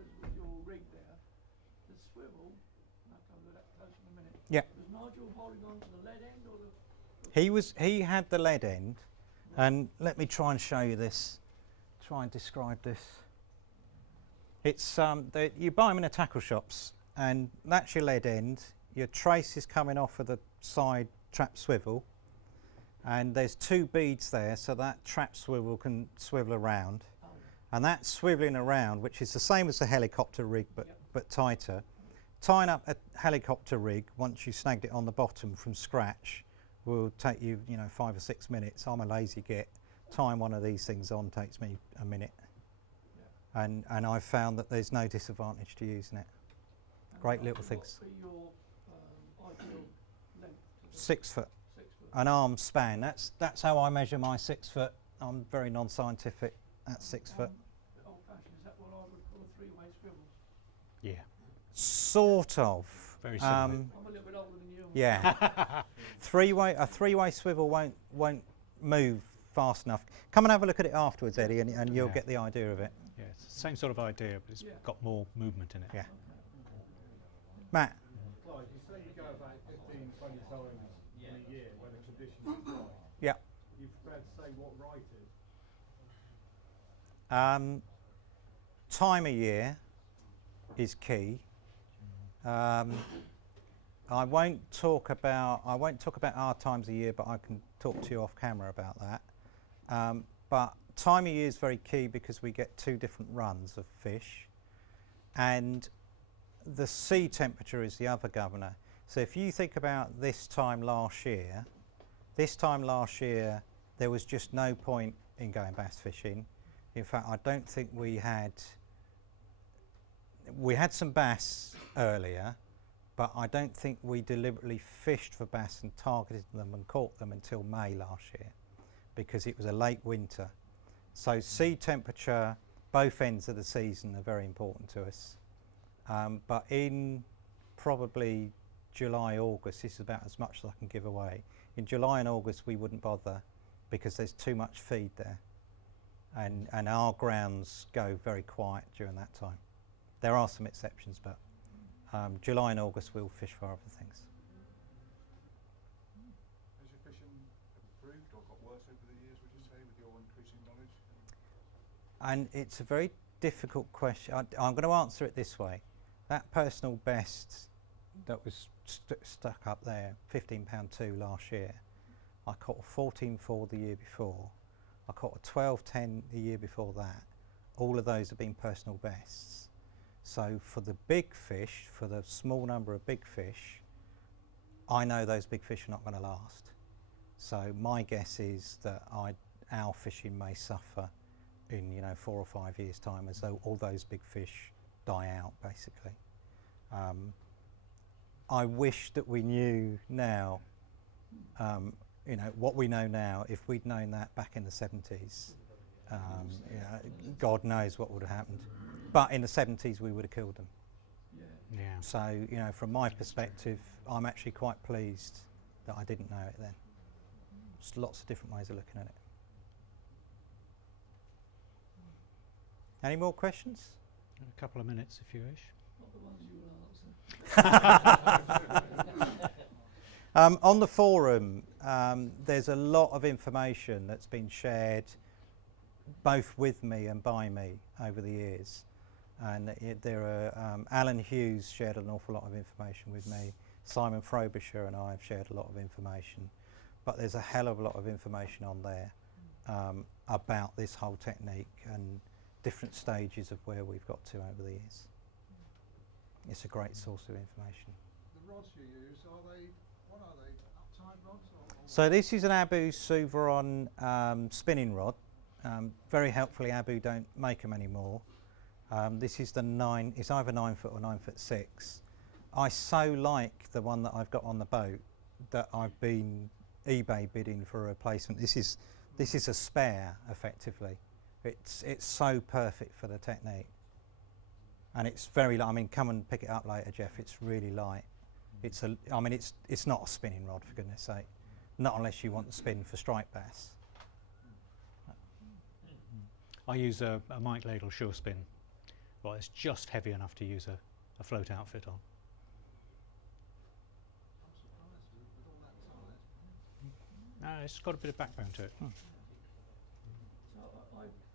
is with your rig there, the swivel, and I'll come to that close in a minute. Yeah. Was Nigel holding on to the lead end or the... He had the lead end, and let me try and show you this. Try and describe this. It's you buy them in the tackle shops, and that's your lead end. Your trace is coming off of the side trap swivel, and there's two beads there, so that trap swivel can swivel around. And that swivelling around, which is the same as the helicopter rig but tighter. Tying up a helicopter rig once you snagged it on the bottom from scratch will take you, 5 or 6 minutes. I'm a lazy git. Tying one of these things on takes me a minute. And I've found that there's no disadvantage to using it. Great little things. What would be your ideal length? 6 foot. 6 foot. An arm span. That's how I measure my 6 foot. I'm very non-scientific. That's 6 foot. Old fashioned, is that what I would call a 3-way swivel? Yeah. Sort of. Very similar. I'm a little bit older than you. Yeah. A three-way swivel won't move fast enough. Come and have a look at it afterwards, Eddie, and you'll get the idea of it. Yeah, it's the same sort of idea, but it's got more movement in it. Yeah. Matt. Clive, you say you go about 15, 20 times in a year when the conditions are right. Yeah. You're prepared to say what right is? Time of year is key. I won't talk about our times of year, but I can talk to you off camera about that. But time of year is very key because we get 2 different runs of fish, and the sea temperature is the other governor. So if you think about this time last year there was just no point in going bass fishing. In fact, I don't think we had some bass earlier, but I don't think we deliberately fished for bass and targeted them and caught them until May last year, because it was a late winter. So sea temperature, both ends of the season are very important to us. But in probably July, August, this is about as much as I can give away. In July and August we wouldn't bother because there's too much feed there. And our grounds go very quiet during that time. There are some exceptions, but July and August we'll fish for other things. Has your fishing improved or got worse over the years, would you say, with your increasing knowledge? And it's a very difficult question. I'm going to answer it this way. That personal best that was stuck up there, £15.2 last year, I caught a 14.4 the year before. I caught a 12.10 the year before that. All of those have been personal bests. So for the big fish, for the small number of big fish, I know those big fish are not going to last. So my guess is that our fishing may suffer in 4 or 5 years' time as though all those big fish die out, basically. I wish that we knew now, what we know now. If we'd known that back in the 70s, God knows what would have happened. But in the 70s, we would have killed them. Yeah. So, from my perspective, I'm actually quite pleased that I didn't know it then. Just lots of different ways of looking at it. Any more questions? A couple of minutes, if you wish. Not the ones you will answer. On the forum, there's a lot of information that's been shared both with me and by me over the years. And Alan Hughes shared an awful lot of information with me. Simon Frobisher and I have shared a lot of information. But there's a hell of a lot of information on there about this whole technique and different stages of where we've got to over the years. It's a great source of information. The rods you use, what are they, uptide rods? So this is an Abu Suveron spinning rod. Very helpfully, Abu don't make them anymore. This is it's either 9 foot or 9'6". I so like the one that I've got on the boat that I've been eBay bidding for a replacement. This is a spare, effectively. It's so perfect for the technique. And it's very light. Come and pick it up later, Jeff. It's really light. It's not a spinning rod, for goodness sake. Not unless you want to spin for striped bass. I use a Mike Ladle sure spin, Well, it's just heavy enough to use a float outfit on. No, it's got a bit of backbone to it. So I've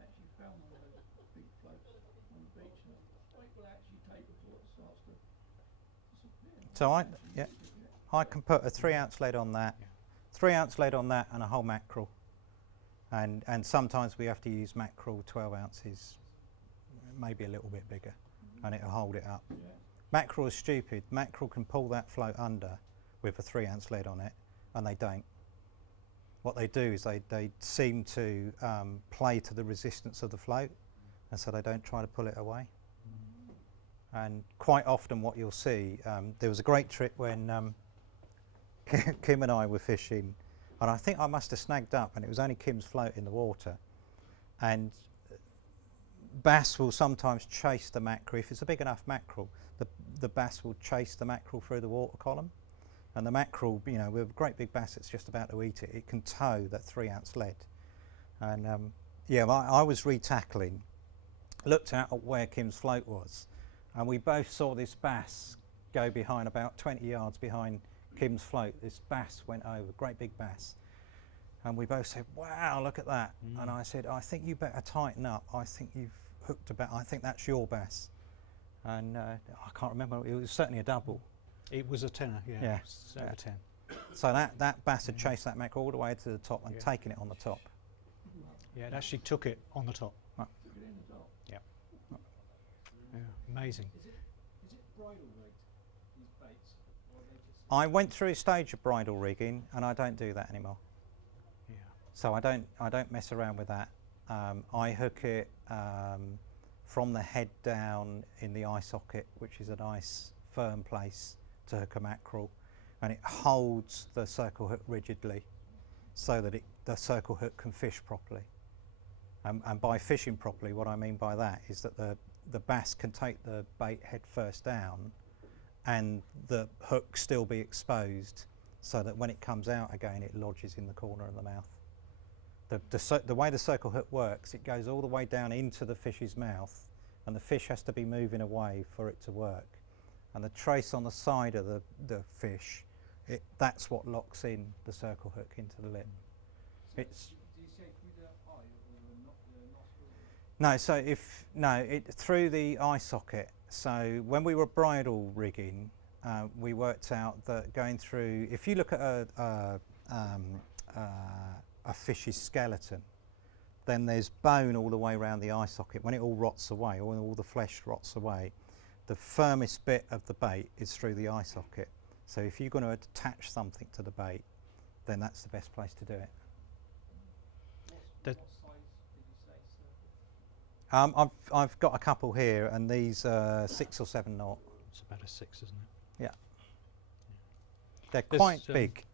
actually found one of those big floats on the beach, and the weight will actually take before it starts to disappear. So I can put a 3-ounce lead on that, 3-ounce lead on that, and a whole mackerel. And sometimes we have to use mackerel 12 ounces, maybe a little bit bigger, and it'll hold it up. Yeah. Mackerel is stupid. Mackerel can pull that float under with a 3-ounce lead on it, and they don't. What they do is they seem to play to the resistance of the float, and so they don't try to pull it away. And quite often what you'll see, there was a great trip when Kim and I were fishing, and I think I must have snagged up, and it was only Kim's float in the water, and bass will sometimes chase the mackerel. If it's a big enough mackerel, the bass will chase the mackerel through the water column. And the mackerel, you know, with a great big bass that's just about to eat it, it can tow that 3-ounce lead. And yeah, I was re-tackling, looked out at where Kim's float was, and we both saw this bass go behind, about 20 yards behind Kim's float. This bass went over, great big bass. And we both said, wow, look at that. And I said, I think you better tighten up. I think you've hooked about, I think that's your bass. And I can't remember, it was certainly a double. It was a tenner, yeah. Yeah. It's over 10. So that bass had chased that mackerel all the way to the top and taken it on the top. Yeah, it actually took it on the top. Right. Took it in the top. Yeah. Yeah, amazing. Is it bridle rigged, these baits? Or are they just I went through a stage of bridle rigging, and I don't do that anymore. Yeah. So I don't mess around with that. I hook it from the head down in the eye socket, which is a nice firm place to hook a mackerel, and it holds the circle hook rigidly so that the circle hook can fish properly. And by fishing properly, what I mean by that is that the bass can take the bait head first down and the hook still be exposed, so that when it comes out again it lodges in the corner of the mouth. The way the circle hook works, it goes all the way down into the fish's mouth, and the fish has to be moving away for it to work. And the trace on the side of the fish, that's what locks in the circle hook into the lip. It's do you say through the eye or the nostril? through the eye socket. So when we were bridle rigging, we worked out that going through, if you look at a fish's skeleton, then there's bone all the way around the eye socket. When it all rots away, or when all the flesh rots away, the firmest bit of the bait is through the eye socket. So if you're going to attach something to the bait, then that's the best place to do it. What size did you say, circle? I've got a couple here, and these are 6 or 7 knot. It's about a 6, isn't it? Yeah. They're There's, quite big.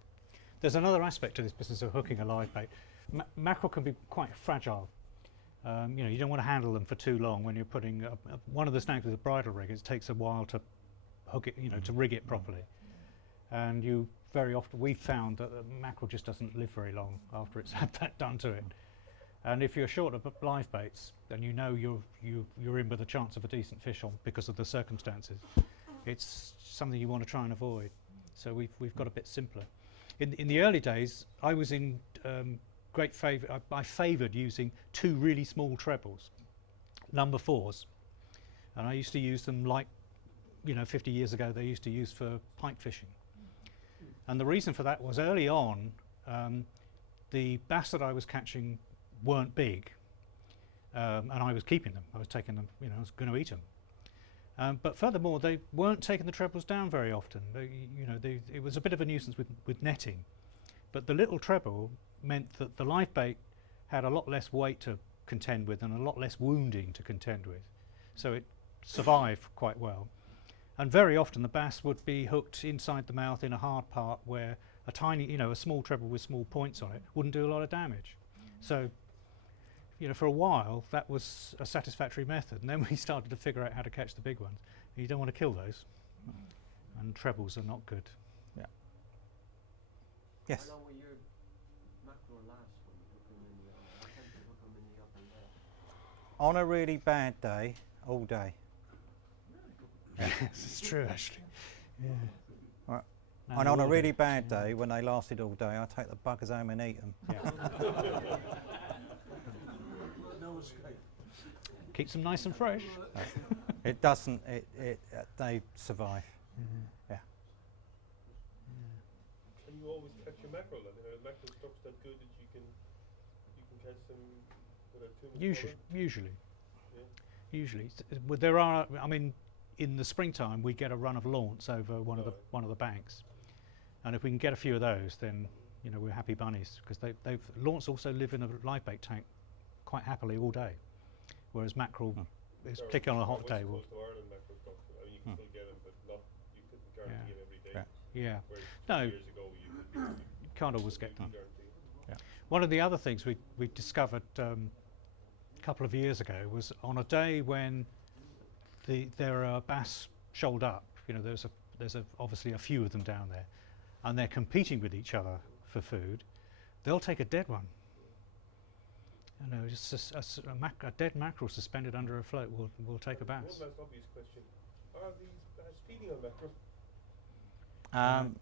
There's another aspect to this business of hooking a live bait. Mackerel can be quite fragile. You know, you don't want to handle them for too long when you're putting one of the snags with a bridle rig. It takes a while to hook it, you know, to rig it properly. And you very often, we've found that the mackerel just doesn't live very long after it's had that done to it. And if you're short of live baits, then you know you're in with a chance of a decent fish on because of the circumstances. It's something you want to try and avoid. So we've got a bit simpler. In the early days, I was in great favour. I favoured using 2 really small trebles, number 4s, and I used to use them like, you know, 50 years ago they used to use for pike fishing. And the reason for that was early on, the bass that I was catching weren't big, and I was keeping them. I was taking them, you know, I was going to eat them. But furthermore, they weren't taking the trebles down very often. It was a bit of a nuisance with netting. But the little treble meant that the live bait had a lot less weight to contend with and a lot less wounding to contend with. So it survived quite well. And very often the bass would be hooked inside the mouth in a hard part where a tiny, you know, a small treble with small points on it wouldn't do a lot of damage. So, you know, for a while that was a satisfactory method, and then we started to figure out how to catch the big ones. And you don't want to kill those, and trebles are not good. Yeah. Yes. How long will your mackerel last when you hook them in the, I tend to hook them in the up and down. On a really bad day, all day. It's true, actually. Yeah. Right. No, And on a all really day. bad day, when they lasted all day, I take the buggers home and eat them. Yeah. Keeps them nice and fresh. It doesn't. They survive. Yeah. And you always catch your mackerel. I mean, mackerel stock's that good that you can catch them without too much Usually. Yeah. Usually. But there are. I mean, in the springtime, we get a run of launts over one of the banks, and if we can get a few of those, then we're happy bunnies, because launts also live in a live bait tank quite happily all day, whereas mackerel is particularly on a hot day. Close to Ireland mackerel stock. I mean, you can still get them, but you couldn't guarantee them every day. Yeah. Whereas No. 2 years ago you Can't always get them. guarantee. One of the other things we discovered a couple of years ago was on a day when there are bass shoaled up. There's obviously a few of them down there, and they're competing with each other for food. They'll take a dead one. Just a dead mackerel suspended under a float will take a bass. One last obvious question: are these bass feeding on mackerel?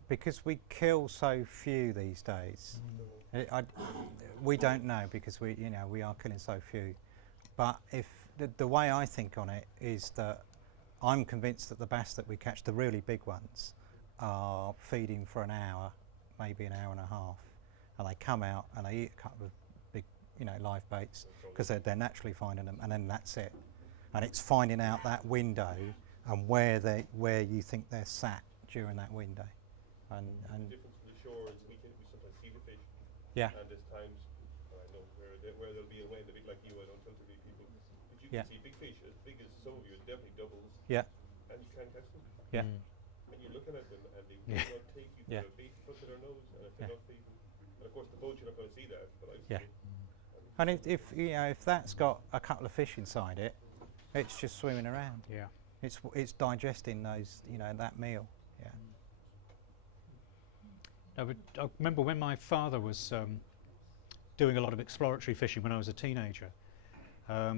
Because we kill so few these days, we don't know, because we are killing so few. But if the way I think on it is that I'm convinced that the bass that we catch, the really big ones, are feeding for an hour, maybe an hour and a half, and they come out and they eat a couple of big, live baits, because they're naturally finding them, and then that's it. And it's finding out that window and where you think they're sat during that window. And The difference from the shore is we sometimes see the fish. yeah, And there's times, and I know where they'll be away, and a bit like you, I don't tell too many people, but you Yeah. can see big fish as big as some of you, definitely doubles, yeah, and you can't catch them. yeah. And you're looking at them, and they will Yeah. not take you Yeah. for a bait foot to their nose, and if they're Yeah. not feeding, and of course the boat you're not going to see that, but I Yeah. see it. And if that's got a couple of fish inside it, it's just swimming around. Yeah. It's digesting those, that meal. Yeah. I remember when my father was doing a lot of exploratory fishing when I was a teenager.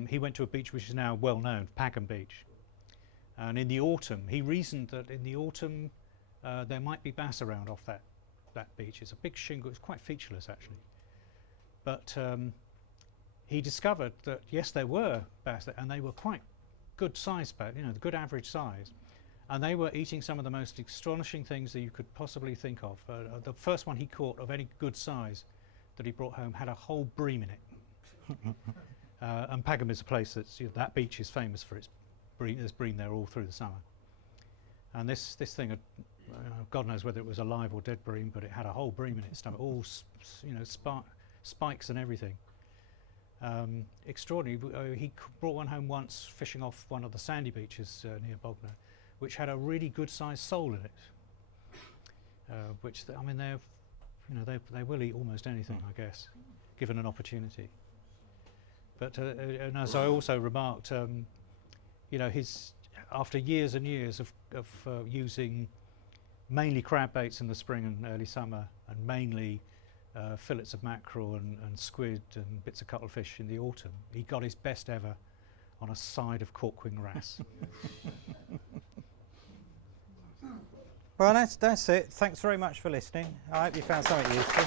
He went to a beach which is now well known, Pagham Beach. And in the autumn, he reasoned that in the autumn there might be bass around off that beach. It's a big shingle, it's quite featureless actually. But he discovered that yes, there were bass there, and they were quite good size bass, the good average size. And they were eating some of the most astonishing things that you could possibly think of. The first one he caught of any good size that he brought home had a whole bream in it. And Pagham is a place that's, that beach is famous for its bream. There's bream there all through the summer. And this thing had, God knows whether it was a live or dead bream, but it had a whole bream in its stomach, all spikes and everything. Extraordinary. He brought one home once fishing off one of the sandy beaches near Bognor, which had a really good sized sole in it. Which they will eat almost anything, I guess, given an opportunity. But and as I also remarked, after years and years of using mainly crab baits in the spring and early summer, and mainly fillets of mackerel and squid and bits of cuttlefish in the autumn, he got his best ever on a side of corkwing wrasse. Well, that's it. Thanks very much for listening. I hope you found something useful.